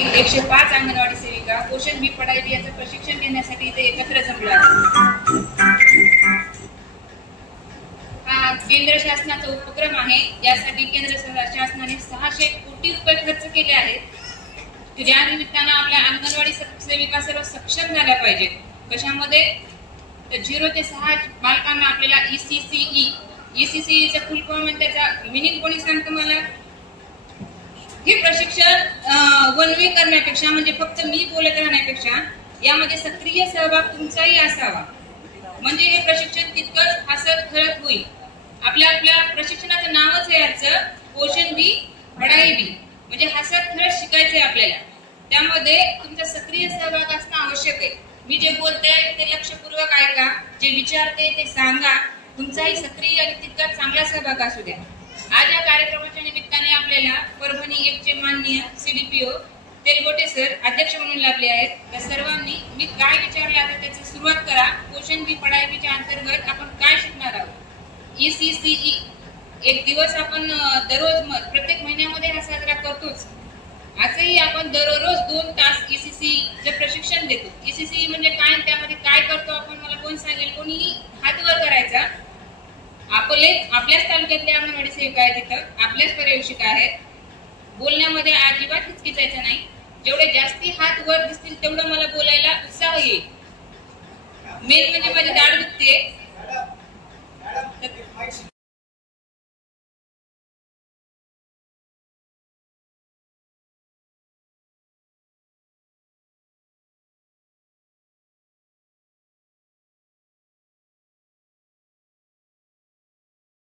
105 अंगणवाडी सेविका पोषण भी पढ़ाई भी याचं प्रशिक्षण घेण्यासाठी इथे एकत्र जमल्या हा केंद्र शासनाचा उपक्रम आहे। यासाठी केंद्र शासनाने 600 कोटी रुपये खर्च केले आहेत। या निमित्तानं आपल्या अंगणवाडी सेविका सर्व सक्षम झाल्या पाहिजेत। कशामध्ये तर 0 ते 6 बालकांना आपल्याला ECCE चा फुल फॉर्म आणि त्याचा मिनिंग कोणी सांगतं मला? हे प्रशिक्षण वन वे करण्यापेक्षा म्हणजे फक्त मी बोलत राहण्यापेक्षा यामध्ये सक्रिय सहभाग तुमचाही असावा, म्हणजे हे प्रशिक्षण तितकंच हसत खेळत होईल। आपल्या प्रशिक्षणाचं नावच आहे याचं पोषण भी पढ़ाई भी, म्हणजे हसत खेळत शिकायचंय आपल्याला। त्यामध्ये तुमचा सक्रिय सहभाग असणं आवश्यक आहे। मी जे बोलते ते लक्षपूर्वक ऐका, जे विचारते ते सांगा। तुमचाही सक्रिय आणि तितकाच चांगला सहभाग असू द्या। आज या कार्यक्रमाच्या निमित्ताने आपल्याला परभणी 1 चे माननीय CDPO तेलगोटे सर अध्यक्ष म्हणून लाभले आहेत। त्या सर्वांनी मी काय विचारलं आता त्याची सुरुवात करा। पोषण भी पढ़ाई बीच्या अंतर्गत आपण काय शिकणार आहोत? ECCE एक दिवस आपण दररोज प्रत्येक महिन्यामध्ये हा साजरा करतोच। आजही आपण दररोज 2 तास ECCE चे प्रशिक्षण देतो। ECCE म्हणजे काय, त्यामध्ये काय करतो आपण, मला कोण सांगेल? कोणी हात वर करायचा। आपल्याच तालुक्यातल्या अंगणवाडी सेविका आहेत, तिथं आपल्याच पर्यवेक्षिका आहेत। बोलण्यामध्ये अजिबात हिचकिचायचं नाही। जेवढे जास्ती हात वर दिसतील तेवढं मला बोलायला उत्साह येईल। मेन म्हणजे माझी दाढ दुखते।